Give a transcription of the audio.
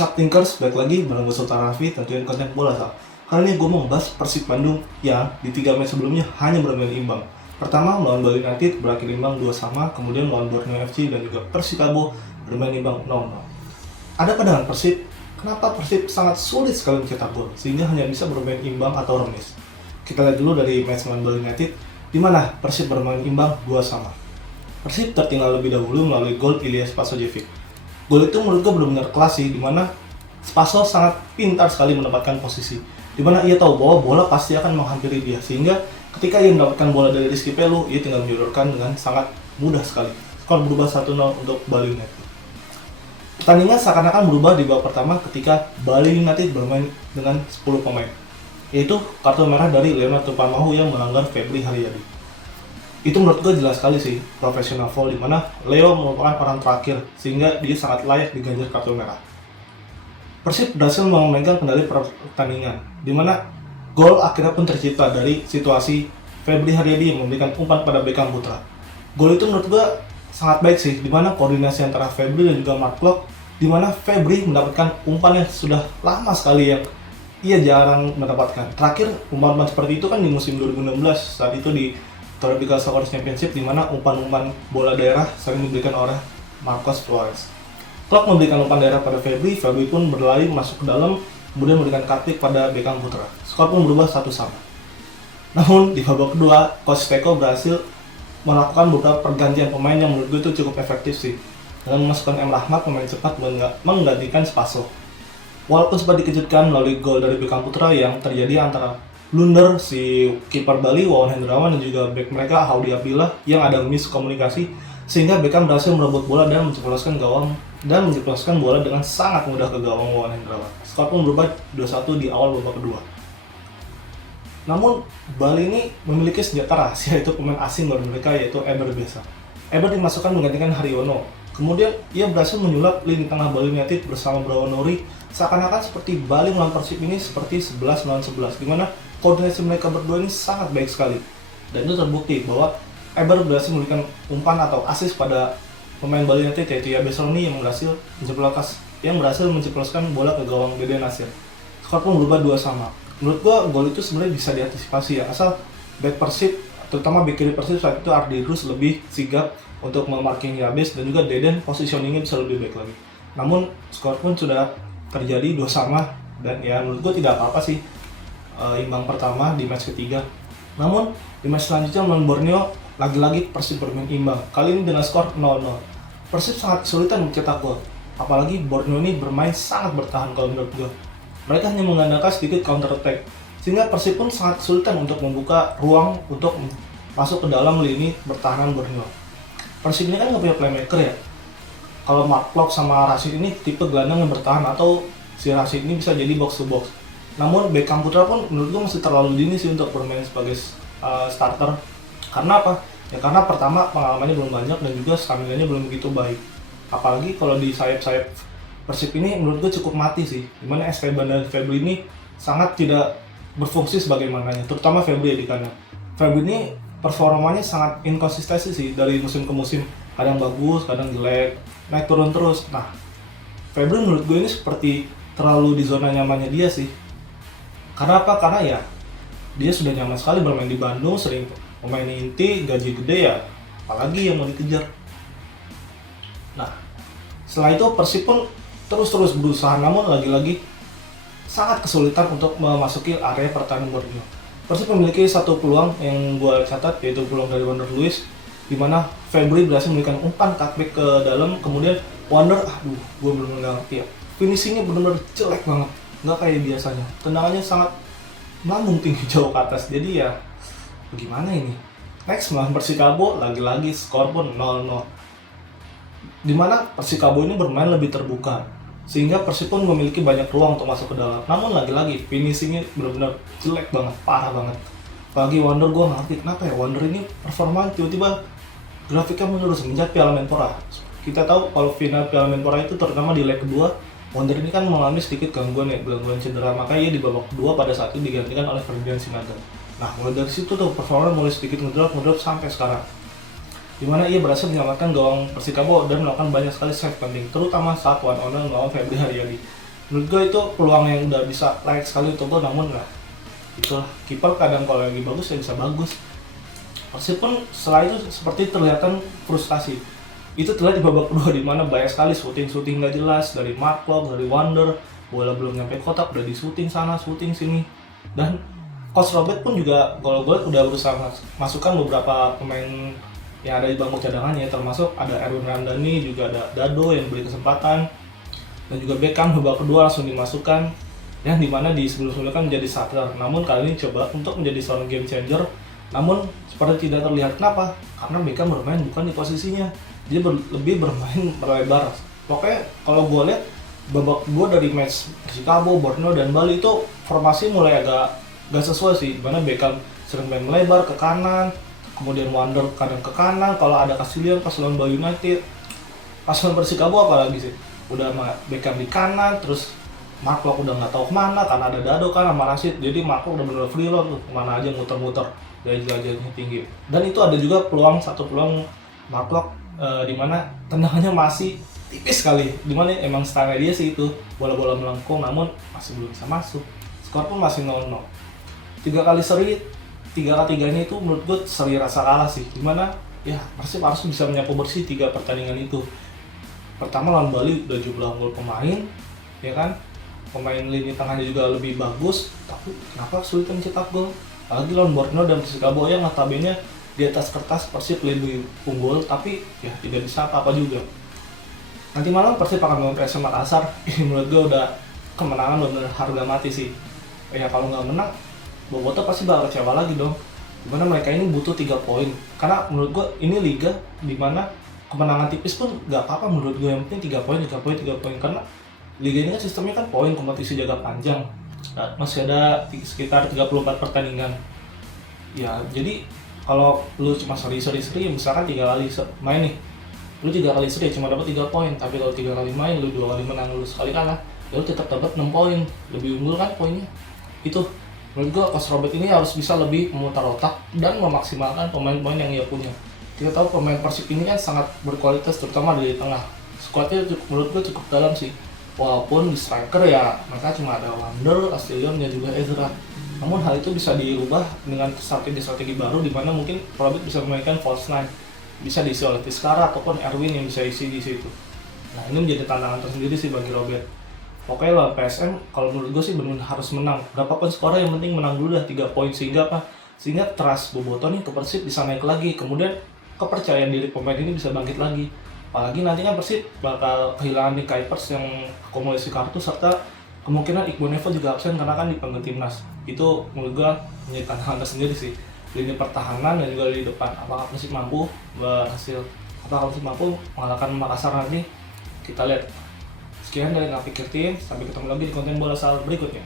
Sup Thinkers, balik lagi bareng gue Sultan Raffi, tentuin konten bola Sal. Kali ini gue mau membahas Persib Bandung yang di 3 match sebelumnya hanya bermain imbang. Pertama melawan Bali United berakhir imbang 2-2, kemudian melawan Borneo FC dan juga Persikabo bermain imbang 0-0. Ada pandangan Persib, kenapa Persib sangat sulit sekali mencetak gol sehingga hanya bisa bermain imbang atau remis. Kita lihat dulu dari match melawan Bali United, di mana Persib bermain imbang 2-2. Persib tertinggal lebih dahulu melalui gol Ilyas Spasojevic. Gol itu menurut gue benar-benar kelas sih, dimana Spaso sangat pintar sekali mendapatkan posisi, dimana ia tahu bahwa bola pasti akan menghampiri dia, sehingga ketika ia mendapatkan bola dari Rizky Pelu, ia tinggal menyodorkan dengan sangat mudah sekali. Skor berubah 1-0 untuk Bali United. Pertandingan seakan-akan berubah di babak pertama ketika Bali United bermain dengan 10 pemain, yaitu kartu merah dari Leonard Tupamahu yang melanggar Febri Haryadi. Itu menurut gue jelas sekali sih profesional foul, di mana Leo merupakan orang terakhir sehingga dia sangat layak diganjar kartu merah. Persib berhasil memegang kendali pertandingan, di mana gol akhirnya pun tercipta dari situasi Febri Haryadi yang memberikan umpan pada Beckham Putra. Gol itu menurut gue sangat baik sih, di mana koordinasi antara Febri dan juga Mark Klok, di mana Febri mendapatkan umpan yang sudah lama sekali yang ia jarang mendapatkan. Terakhir umpan seperti itu kan di musim 2016 saat itu di Tropical Soccer Championship, di mana umpan-umpan bola daerah sering diberikan oleh Marcos Flores. Klok memberikan umpan daerah pada Febri pun berlari masuk ke dalam, kemudian memberikan kartu pada Beckham Putra. Skor pun berubah 1-1. Namun di babak kedua, Coach Teko berhasil melakukan beberapa pergantian pemain yang menurut gue itu cukup efektif sih, dengan memasukkan M. Rahmat, pemain cepat, menggantikan Spaso. Walaupun sempat dikejutkan melalui gol dari Beckham Putra yang terjadi antara blunder si kiper Bali, Wawan Hendrawan, dan juga back mereka Haudi Abdillah yang ada miskomunikasi, sehingga Beckham berhasil merebut bola dan menjebloskan bola dengan sangat mudah ke gawang Wawan Hendrawan. Skor pun berubah 2-1 di awal babak kedua. Namun Bali ini memiliki senjata rahasia, yaitu pemain asing baru mereka, yaitu Eber Besa. Eber dimasukkan menggantikan Haryono. Kemudian ia berhasil menyulap lini tengah Bali United bersama Brawanori, seakan-akan seperti Bali melawan Persib ini seperti 11 melawan 11, di mana koordinasi mereka berdua ini sangat baik sekali. Dan itu terbukti bahwa Eber berhasil memberikan umpan atau assist pada pemain Bali United, yaitu Yabesoni yang berhasil menceploskan bola ke gawang Dede Nasir. Skor pun berubah 2-2. Menurut gua gol itu sebenarnya bisa diantisipasi ya, asal back Persib, terutama back kiri Persib saat itu Ardi Idrus lebih sigap untuk memarking Yabes, dan juga Deden positioningnya bisa lebih baik lagi. Namun skor pun sudah terjadi 2-2, dan ya menurut gua tidak apa-apa sih imbang pertama di match ketiga. Namun di match selanjutnya melawan Borneo, lagi-lagi Persib bermain imbang, kali ini dengan skor 0-0. Persib sangat kesulitan mencetak gol, apalagi Borneo ini bermain sangat bertahan kalau menurut gue. Mereka hanya mengandalkan sedikit counter attack, sehingga Persib pun sangat kesulitan untuk membuka ruang untuk masuk ke dalam lini pertahanan Borneo. Persib ini kan nggak punya playmaker ya. Kalau Mark Klok sama Rashid ini tipe gelandang yang bertahan, atau si Rashid ini bisa jadi box to box. Namun Beckham Putra pun menurut gue masih terlalu dini sih untuk bermain sebagai starter. Karena apa? Ya karena pertama pengalamannya belum banyak dan juga stamina-nya belum begitu baik. Apalagi kalau di sayap-sayap Persib ini menurut gue cukup mati sih. Dimana Esteban dan Febri ini sangat tidak berfungsi sebagaimananya, terutama Febri di kanan. Febri ini performanya sangat inkonsistensi sih dari musim ke musim. Kadang bagus, kadang jelek, naik turun terus. Nah, Febri menurut gue ini seperti terlalu di zona nyamannya dia sih. Karena apa? Karena ya dia sudah nyaman sekali bermain di Bandung, sering pemain inti, gaji gede ya, apalagi yang mau dikejar. Nah, setelah itu Persib pun terus berusaha, namun lagi-lagi sangat kesulitan untuk memasuki area pertahanan Borneo. Persib memiliki satu peluang yang gue catat, yaitu peluang dari Wander Luiz, di mana Febri berhasil memberikan umpan cutback ke dalam, kemudian Wander, gue belum ngerti ya, finishingnya benar-benar jelek banget. Nggak kayak biasanya, tendangannya sangat melambung tinggi jauh ke atas, jadi ya bagaimana ini. Next melawan Persikabo, lagi-lagi skor pun 0-0, dimana Persikabo ini bermain lebih terbuka, sehingga Persib pun memiliki banyak ruang untuk masuk ke dalam. Namun lagi-lagi finishingnya benar-benar jelek banget, parah banget. Apalagi Wander, gue nggak ngerti kenapa ya Wander ini performa tiba-tiba grafiknya menurun semenjak Piala Menpora. Kita tahu kalau final Piala Menpora itu terutama di leg kedua, Wander ini kan mengalami sedikit gangguan cedera, makanya dia di babak kedua pada saat itu digantikan oleh Ferdinand Sinaga. Nah, mulai dari situ tuh performa mulai sedikit ngedrop sampai sekarang. Dimana ia berhasil menyelamatkan gawang Persikabo dan melakukan banyak sekali save penting, terutama saat one on one melawan Febri Haryadi. Menurut gue itu peluang yang udah bisa layak sekali untuk gol, namun lah itulah, kiper kadang kalau lagi bagus ya bisa bagus. Persib pun setelah itu seperti terlihatkan frustasi. Itu terlihat di babak kedua di mana banyak sekali syuting nggak jelas dari Mark Klok, dari Wander, bola belum nyampe kotak udah di syuting sana, syuting sini. Dan Coach Robert pun juga gol-gol udah berusaha masukkan beberapa pemain yang ada di bangku cadangannya, termasuk ada Erwin Ramdhani, juga ada Dado yang beri kesempatan, dan juga Beckham babak kedua langsung dimasukkan, yang dimana di sebelum-sebelumnya kan menjadi starter. Namun kali ini coba untuk menjadi seorang game changer, namun seperti tidak terlihat. Kenapa? Karena Beckham bermain bukan di posisinya, dia lebih bermain berlebar. Pokoknya kalau gue lihat babak kedua dari match Chicago, Borneo, dan Bali itu formasi mulai agak gak sesuai sih, dimana Beckham sering main melebar ke kanan, kemudian Wander kadang ke kanan, kalau ada Castillion pas lawan Bali United, pas lawan Persikabo apalagi sih, udah Beckham di kanan, terus Mark Klok udah nggak tahu kemana karena ada Dado kan sama Rashid, jadi Mark Klok udah bener free load tuh, kemana aja muter-muter dari jelajahnya tinggi. Dan itu ada juga satu peluang Mark Klok dimana tendangannya masih tipis sekali, dimana emang style dia sih itu bola-bola melengkung, namun masih belum bisa masuk. Skor pun masih 0-0. 3 kali seri, 3-3-nya itu menurut gue seri rasa kalah sih, dimana ya Persib harus bisa menyapu bersih 3 pertandingan itu. Pertama lawan Bali udah jumlah gol pemain, ya kan, pemain lini tengahnya juga lebih bagus, tapi kenapa sulit mencetak gol? Apalagi lawan Borneo dan Persikabo yang notabene di atas kertas Persib lebih unggul, tapi ya tidak bisa apa-apa juga. Nanti malam Persib akan melawan PSM Makassar. Ini menurut gue udah kemenangan benar-benar harga mati sih. Ya kalau nggak menang, Boboto pasti bakal kecewa lagi dong. Dimana mereka ini butuh 3 poin. Karena menurut gue ini liga dimana kemenangan tipis pun nggak apa-apa menurut gue. Yang penting 3 poin. Karena liga ini kan sistemnya kan poin, kompetisi jangka panjang. Nah, masih ada sekitar 34 pertandingan. Ya jadi kalau lu cuma seri-seri misalkan 3 kali main nih, lu 3 kali seri cuma dapat 3 poin. Tapi kalau 3 kali main, lu 2 kali menang, lu sekali kalah, lu tetap dapat 6 poin. Lebih unggul kan poinnya. Itu menurut gue Coach Robert ini harus bisa lebih memutar otak dan memaksimalkan pemain-pemain yang ia punya. Kita tahu pemain Persib ini kan sangat berkualitas, terutama di tengah. Skuadnya menurut gue cukup dalam sih. Walaupun di striker ya mereka cuma ada Wander, Castillion, dan juga Ezra. Namun hal itu bisa dirubah dengan strategi baru, di mana mungkin Robert bisa memainkan false nine, bisa diisi oleh Tiskara ataupun Erwin yang bisa isi di situ. Nah ini menjadi tantangan tersendiri sih bagi Robert. Pokoknya lawan PSM, kalau menurut gue sih benar-benar harus menang. Berapapun skornya yang penting menang dulu dah 3 poin, sehingga apa? Sehingga trust Boboto nih ke Persib bisa naik lagi. Kemudian kepercayaan diri pemain ini bisa bangkit lagi. Apalagi nantinya Persib bakal kehilangan di Kuipers yang akumulasi kartu, serta kemungkinan Iqbal Nevo juga absen karena kan dipanggil timnas. Itu menurut gue menjadi tantangan tersendiri sih. Lini pertahanan dan juga di depan. Apakah Persib mampu mengalahkan Makassar nanti? Kita lihat. Sekian dari Ngapikir Tim, sampai ketemu lagi di konten bola saat berikutnya.